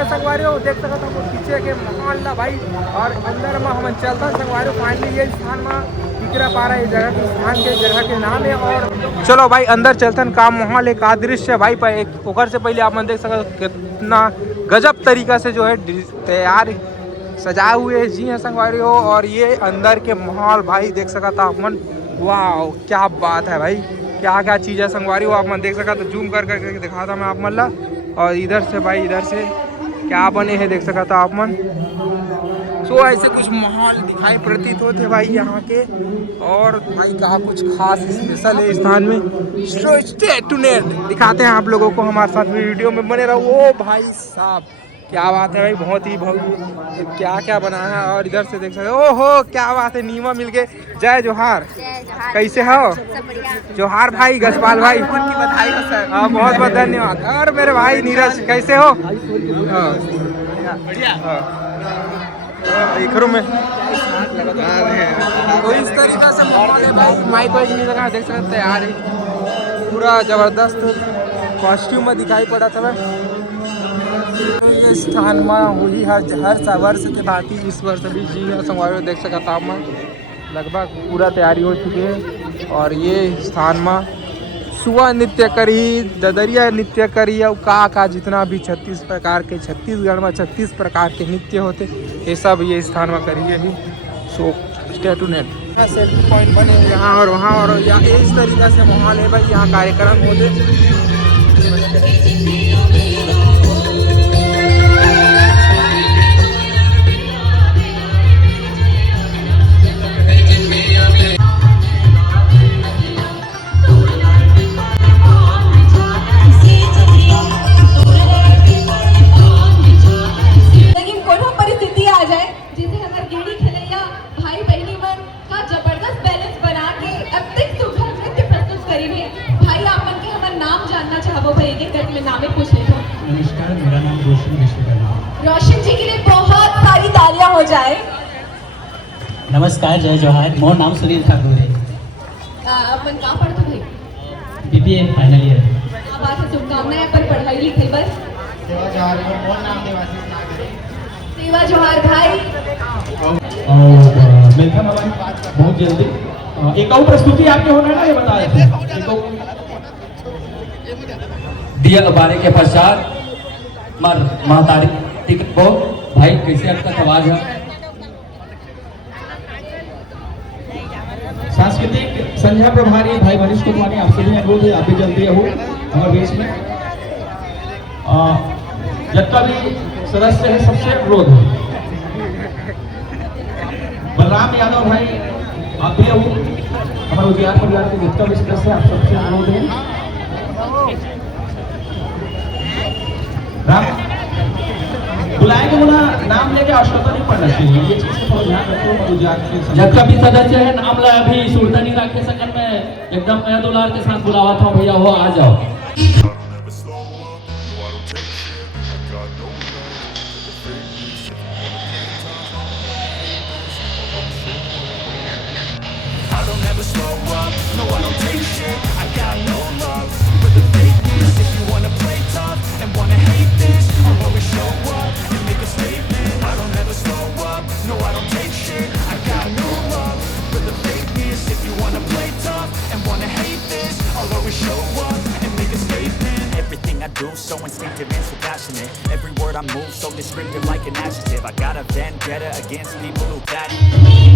है संगवारियों, देख सकते हम पीछे के माहौल ला भाई और अंदर में हम चलता संगवारियों। फाइनली ये स्थान में दिख रहा पा रहा है जगह के स्थान के जगह के नाम है। और चलो भाई अंदर चलतन का माहौल एक आदृश्य भाई पर एक ओकर से पहले आप मन देख सकते कितना गजब तरीका से जो है तैयार सजाए हुए जी हैं संगवारियों। और ये अंदर के माहौल भाई देख सकता आप मन, वाह क्या बात है भाई, क्या क्या चीज़ है संगवारियों आप मन देख सका। तो जूम कर करके दिखाता मैं आप मन ला। और इधर से भाई इधर से क्या बने हैं देख सका था आप मन। सो ऐसे कुछ माहौल दिखाई प्रतीत होते भाई यहाँ के। और भाई कहा कुछ खास स्पेशल है स्थान में, सो स्टे ट्यून्ड दिखाते हैं आप लोगों को, हमारे साथ वीडियो में बने रहो। ओ भाई साहब क्या बात है भाई, बहुत ही भव्य क्या क्या बनाया है। और इधर से देख सकते हो, ओहो क्या बात है, नीमा मिल गए। जय जोहार, कैसे हो? जोहार भाई गजपाल भाई, की बधाई हो सर। हाँ बहुत बहुत धन्यवाद। और मेरे भाई नीरज कैसे हो? एक रूम में तो इस तरीके से माहौल है भाई। माइक वाइक नहीं लगा, देख सकते हैं यार पूरा जबरदस्त कॉस्ट्यूम में दिखाई पड़ा था भाई। ये स्थान में हुई हर वर्ष के भांति इस वर्ष भी जी हाँ संगवारियों देख सकता तापमान लगभग पूरा तैयारी हो चुकी है। और ये स्थान में सुबह नृत्य करी, ददरिया नृत्य करी और का जितना भी 36 प्रकार के, छत्तीसगढ़ में 36 प्रकार के नृत्य होते ये सब ये स्थान में करिए ही। So stay tuned, selfie point बने यहाँ और वहाँ। और यहाँ इस तरीके से माहौल है भाई, यहाँ कार्यक्रम होते। नमस्कार, मेरा नाम रोशन विश्वकर्मा। रोशन जी के लिए बहुत सारी तालियां हो जाए। नमस्कार, जय जोहार, मोर नाम सुनील ठाकुर है। अपन कहाँ पढ़ते भाई? BBA final year. क्या बात है, शुभकामनाएं पर पढ़ाई लिखाई बस। सेवा जोहार, मोर नाम देवाशीष नागर है। सेवा जोहार भाई। और वेलकम हमारी बहुत जल्दी। एक और प्रस्तुति आपके होना है ना, ये बता रहे थे। दिया बारे के पश्चात मर महतारी टिकट को भाई कैसे आपका आवाज है? सांस्कृतिक संध्या प्रभारी भाई मनीष कुमारी, आप सभी अनुरोध है आप भी जल्दी हो हमारे बीच में। जितना भी सदस्य है सबसे अनुरोध है। बलराम यादव भाई आप भी हो, हमारे उद्यान परिवार के जितना भी सदस्य आप सबसे अनुरोध है। बुलाए के मुना नाम लेके आवश्यकता नहीं पड़ना चाहिए, ये चीज को ध्यान रखो। जब कभी सदस्य है नाम ला अभी सुरता नहीं रखे सकन में एकदम नया दुलार के साथ बुलावा था भैया हो आ जाओ। So instinctive and so passionate. Every word I move so descriptive like an adjective. I got a vendetta against people who bad.